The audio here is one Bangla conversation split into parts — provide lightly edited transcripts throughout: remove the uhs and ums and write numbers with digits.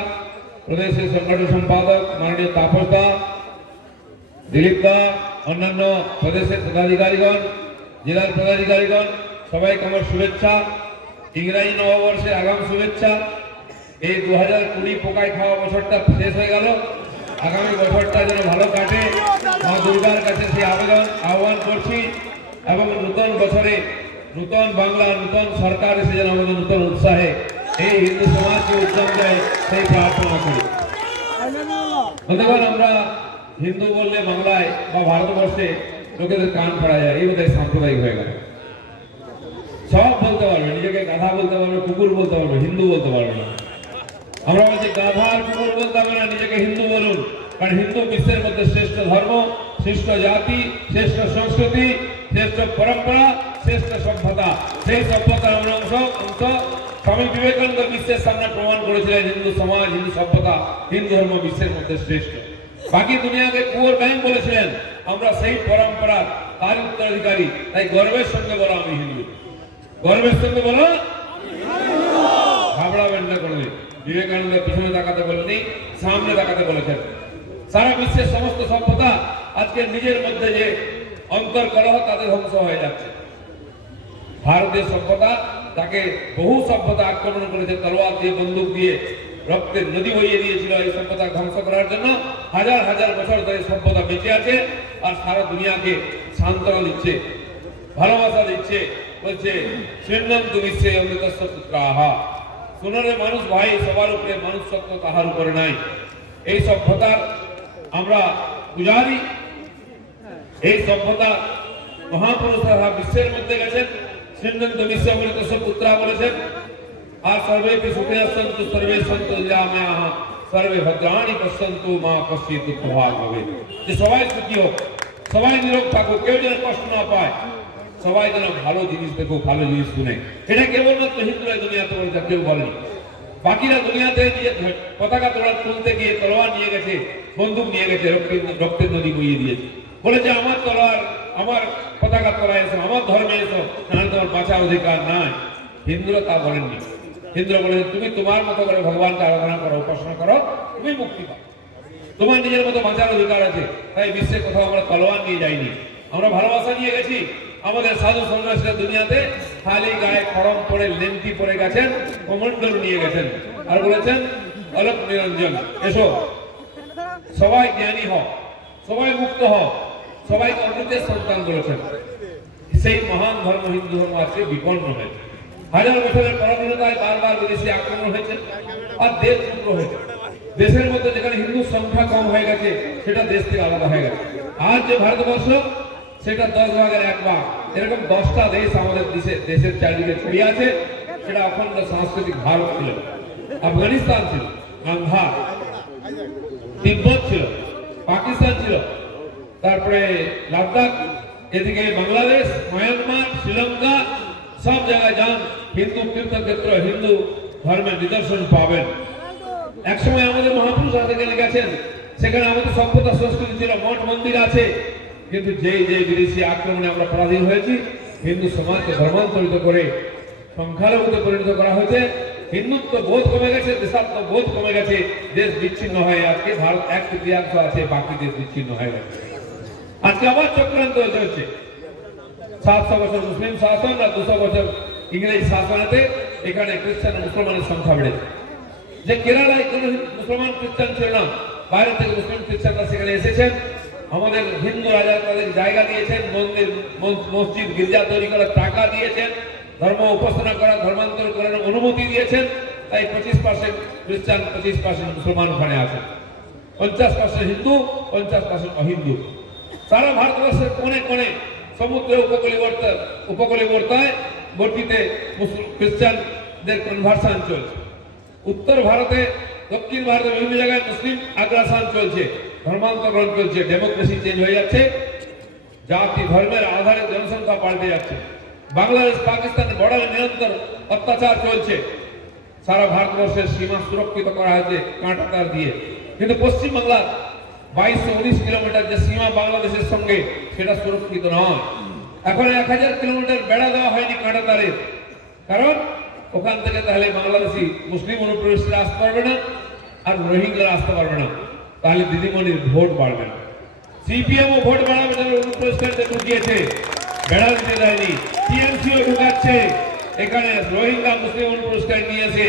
प्रदेश संगठन संपादक माननीय तापस दा, दिलीप दा, अन्यान्य प्रदेश पदाधिकारीगण, जिलार पदाधिकारीगण सबाइके आमार शुभेच्छा। इंग्राजी नवबर्षे आगाम शुभेच्छा। এই 2020 পোকায় খাওয়া বছরটা শেষ হয়ে গেল। আগামী বছরটা যেন ভালো কাটে মা দুর্গার কাছে সেই আহ্বান করছি এবং নতুন বছরে নতুন বাংলা নতুন সরকার এসে যেন আমাদের নতুন উৎসাহে এই হিন্দু সমাজকে উদ্যম দেয় সেই প্রার্থনা করি। বন্ধুগণ, আমরা হিন্দু বললে বাংলায় বা ভারতবর্ষে লোকেদের কান পড়া যায়, এই বোধহয় সাম্প্রদায়িক হয়ে গেল। সব বলতে পারবে, নিজেকে গাধা বলতে পারবে, কুকুর বলতে পারবে, হিন্দু বলতে পারবে না। আমরা বলছি গাধা আর কুকুর বলতে হবে না, নিজেকে হিন্দু বলুন। কারণ হিন্দু বিশ্বের মধ্যে শ্রেষ্ঠ ধর্ম, শ্রেষ্ঠ জাতি, শ্রেষ্ঠ সংস্কৃতি, শ্রেষ্ঠ পরম্পরা, শ্রেষ্ঠ সভ্যতা। সেই সভ্যতার আমরা অংশ। স্বামী বিবেকানন্দ বিশ্বের সামনে প্রমাণ করেছিলেন হিন্দু সমাজ, হিন্দু সভ্যতা, হিন্দু ধর্ম বিশ্বের মধ্যে শ্রেষ্ঠ। বাকি দুনিয়াকে কুয়োর ব্যাংক বলেছিলেন। আমরা সেই পরম্পরার তার উত্তরাধিকারী। তাই গর্বের সঙ্গে বলো আমি হিন্দু। গর্বের সঙ্গে বলো, ঘাবড়াবেন না কোনোদিন। বিবেকানন্দ পিছনে তাকাতে বলেনি, সামনে তাকাতে বলেছেন। সারা বিশ্বের সমস্ত সভ্যতা আজকে নিজের মধ্যে যে অন্তর্কলহ তাদের ধ্বংস হয়ে যাচ্ছে। ভারতীয় সভ্যতা তাকে বহু সভ্যতা আক্রমণ করেছে, তলোয়ার দিয়ে, বন্দুক দিয়ে, রক্তের নদী বইয়ে দিয়েছিল এই সভ্যতা ধ্বংস করার জন্য। হাজার হাজার বছর ধরে সভ্যতা বেঁচে আছে আর সারা দুনিয়াকে সান্ত্বনা দিচ্ছে, ভালোবাসা দিচ্ছে। বলছে শ্রীনন্তু বিশ্বে অমৃতস্য পুত্রাহা, সোনারে মানুষ ভাই, সবার উপরে মানুষ সত্য তাহার উপরে নাই। এই সভ্যতার আমরা পূজারি। এই সভ্যতা মহাপুরুষরা বিশ্বের মধ্যে গেছেন। শ্রীনন্তু বিশ্বে অমৃতস্য পুত্রা বলেছেন। আর সর্বে সুখে সন্তু সর্বে সন্তু নিরাময়াঃ সর্বে ভদ্রাণি পশ্যন্তু মা কশ্যিৎ দুঃখভাগ ভবেৎ। যে সবাই সুখী হোক, সবাই নিরোগ থাকুক, কেউ যেন কষ্ট না পায়, সবাই যেন ভালো জিনিস দেখুক, ভালো জিনিস শুনে। এটা কেবলমাত্র হিন্দুরা দুনিয়াতে বলেছে, কেউ বলেনি। বাকিরা দুনিয়াতে নিজের পতাকা তুলতে গিয়ে তলোয়ার নিয়ে গেছে, বন্দুক নিয়ে গেছে, রক্তের নদী বইয়ে দিয়েছে। বলেছে আমার তলোয়ার, আমার পতাকা তোলা এসো, আমার ধর্মে এসো, নাহলে তোমার বাঁচার অধিকার নাই। হিন্দুরা তা বলেননি। হিন্দুরা বলেছে তুমি তোমার মতো করে ভগবানকে আরাধনা করো, উপাসনা করো, তুমি মুক্তি পাও, তোমার নিজের মতো বাঁচার অধিকার আছে। তাই বিশ্বের কোথাও আমরা তলোয়ার নিয়ে যাইনি, আমরা ভালোবাসা নিয়ে গেছি। আমাদের সাধু সন্ন্যাসীরা দুনিয়াতে খালি গায়ে খড়ম পরে লেন্টি পরে গেছেন, কমণ্ডল নিয়ে গেছেন আর বলেছেন অলোক নিরঞ্জন এসো, সবাই জ্ঞানী হও, সবাই মুক্ত হও, সবাইকে অমৃতের সন্তান বলেছেন। সেই মহান ধর্ম হিন্দু ধর্ম আজকে বিপন্ন হয়েছে। হাজার বছরের পরাধীনতায় বারবার বিদেশি আক্রমণ হয়েছে আর দেশ টুকরো হয়েছে। দেশের মধ্যে যেখানে হিন্দুর সংখ্যা কম হয়ে গেছে সেটা দেশ থেকে আলাদা হয়ে গেছে। আর যে ভারতবর্ষ সেটা 10 ভাগের 1 ভাগ, এরকম 10টা দেশ আমাদের দেশের চারিদিকে ছড়িয়ে আছে। সেটা অখণ্ড সাংস্কৃতিক ভারত ছিল, আফগানিস্তান ছিল, গান্ধার, তিব্বত ছিল, পাকিস্তান ছিল, তারপরে লাদাখ, এদিকে বাংলাদেশ, মায়ানমার, শ্রীলঙ্কা, সব জায়গায় যান হিন্দু তীর্থক্ষেত্র, হিন্দু ধর্মের নিদর্শন পাবেন। একসময় আমাদের মহাপুরুষ সেখানে গেছেন, সেখানে আমাদের সভ্যতা সংস্কৃতি ছিল, মঠ মন্দির আছে। কিন্তু যেই বিদেশি আক্রমণে আমরা পরাধীন হয়েছি, হিন্দু সমাজকে ধর্মান্তরিত করে সংখ্যালঘুতে পরিণত করা হয়েছে। হিন্দুত্ব বোধ কমে গেছে, দেশাত্ম বোধ কমে গেছে, দেশ বিচ্ছিন্ন হয়ে আজকে ভারত 1/3 আছে, বাকি দেশ বিচ্ছিন্ন হয়ে গেছে। আজকে আবার চক্রান্ত হচ্ছে। 700 বছর মুসলিম শাসন আর 200 বছর ইংরেজি শাসনাতে এখানে খ্রিস্টান মুসলমানের সংখ্যা বেড়েছে। যে কেরালায় কোনো মুসলমান খ্রিস্টান ছিল না, বাইরে থেকে মুসলিম খ্রিস্টানরা সেখানে এসেছেন। আমাদের হিন্দু রাজা তাদের জায়গা দিয়েছেন, মন্দির, মসজিদ, গির্জা তৈরি করার টাকা দিয়েছেন, ধর্ম উপাসনা করা, ধর্মান্তর করার অনুমতি দিয়েছেন। তাই 25% খ্রিস্টান, 25% মুসলমান ওখানে আছেন। 50% হিন্দু, 50% অহিন্দু। সারা ভারতবর্ষের কোণে কোণে সমুদ্রের উপকূলীবর্তায় বর্তিতে খ্রিস্টানদের কনভার্সন চলছে। উত্তর ভারতে, দক্ষিণ ভারতে বিভিন্ন জায়গায় মুসলিম আগ্রাসন চলছে, ধর্মান্তরণ চলছে, ডেমোক্রেসি চেঞ্জ হয়ে যাচ্ছে, জাতি ধর্মের আধারে জনসংখ্যা পাল্টে যাচ্ছে। বাংলাদেশ পাকিস্তান বর্ডারে নিরন্তর অত্যাচার চলছে। সারা ভারতবর্ষের সীমা সুরক্ষিত করা হয়েছে কাঁটাতার দিয়ে, কিন্তু পশ্চিমবাংলার 2219 কিলোমিটার যে সীমা বাংলাদেশের সঙ্গে, সেটা সুরক্ষিত নয়। এখন 1000 কিলোমিটার বেড়া দেওয়া হয়নি কাঁটাতারের, কারণ ওখান থেকে তাহলে বাংলাদেশি মুসলিম অনুপ্রবেশীরা আসতে পারবে না। আর রোহিঙ্গারা আসতে পারবে না, তাহলে দিদিমণির ভোট বাড়বে না। সিপিএমও ভোট বাড়াবে জন্য অনুপ্রবেশকারীদের ঢুকিয়েছে, বেড়া দিতে দেয়নি। টিএমসিও ঢুকাচ্ছে, এখানে রোহিঙ্গা মুসলিম অনুপ্রবেশকারী নিয়ে এসে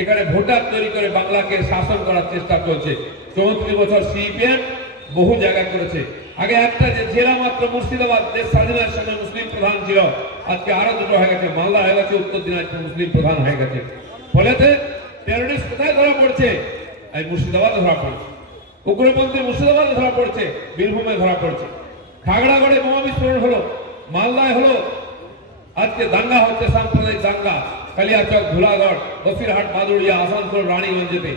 এখানে ভোটার তৈরি করে বাংলাকে শাসন করার চেষ্টা চলছে। 34 বছর সিপিএম বহু জায়গায় করেছে। আগে একটা যে জেলা মাত্র মুর্শিদাবাদ, দেশ স্বাধীনের সময় মুসলিম প্রধান ছিল, আজকে আরো দুটো হয়ে গেছে, মালদা হয়ে গেছে, উত্তর দিনাজপুর মুসলিম প্রধান হয়ে গেছে। ফলেতে টেরোরিস্ট কোথায় ধরা পড়ছে? এই মুর্শিদাবাদে ধরা পড়ছে, উগ্রপন্থী মুর্শিদাবাদে ধরা পড়ছে, বীরভূমে ধরা পড়ছে। খাগড়াগড়ে বোমা বিস্ফোরণ হলো, মালদায় হলো, আজকে দাঙ্গা হচ্ছে, সাম্প্রদায়িক দাঙ্গা কালিয়াচক, ধুলাগড়, বসিরহাট, মাদুরিয়া, আসানসোল, রানীগঞ্জেতে।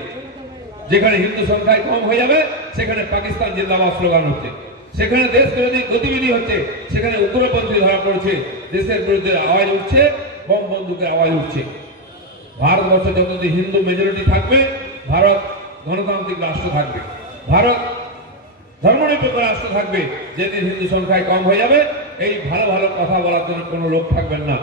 যেখানে হিন্দু সংখ্যায় কম হয়ে যাবে সেখানে পাকিস্তান জিন্দাবাদ স্লোগান হচ্ছে, সেখানে দেশ বিরোধী গতিবিধি হচ্ছে, সেখানে উগ্রপন্থী ধরা পড়ছে, দেশের বিরুদ্ধে আওয়াজ উঠছে, বম বন্দুকের আওয়াজ উঠছে। ভারতবর্ষে যতদিন হিন্দু মেজরিটি থাকবে, ভারত গণতান্ত্রিক রাষ্ট্র থাকবে, ভারত ধর্মনিরপেক্ষ রাষ্ট্র থাকবে। যেদিন হিন্দু সংখ্যায় কম হয়ে যাবে, এই ভালো ভালো কথা বলার জন্য কোনো লোক থাকবেন না।